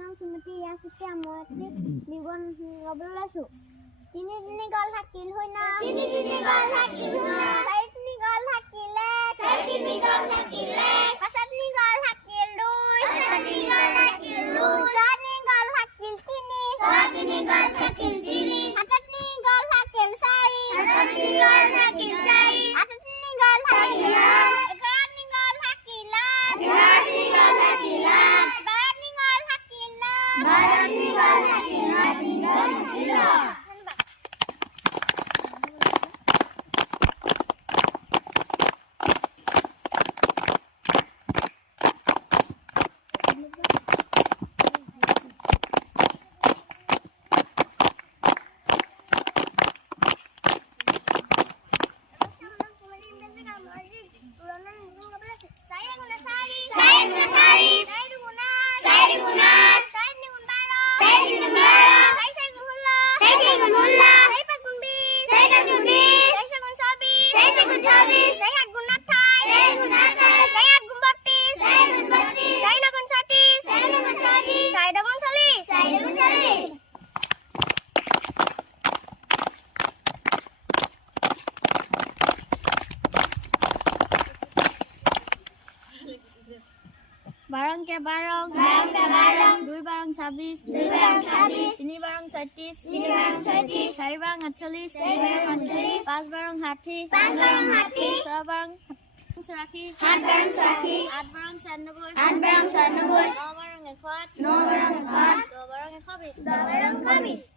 নাম শ্ৰীমতী ৰিয়া চুতীয়া। মই এটি নিবন গাবলৈ লৈছোঁ। তিনি গল থাকিল হৈ না, চাৰি তিনি গল থাকিলে, পাঁচ তিনি গল থাকিল দুই, ছয় তিনি গল থাকিল তিনি, সাত তিনি গল থাকিল চাৰি, আঠ তিনি গল থাকিল বাৰং কে বাৰং, দুই বাৰং 26, তিনি বাৰং 36, চাৰি বাৰং 48, পাঁচ বাৰং 60, ছয় বাৰং 84, আঠ বাৰং 96, ন বাৰং 1, দহ বাৰং 120।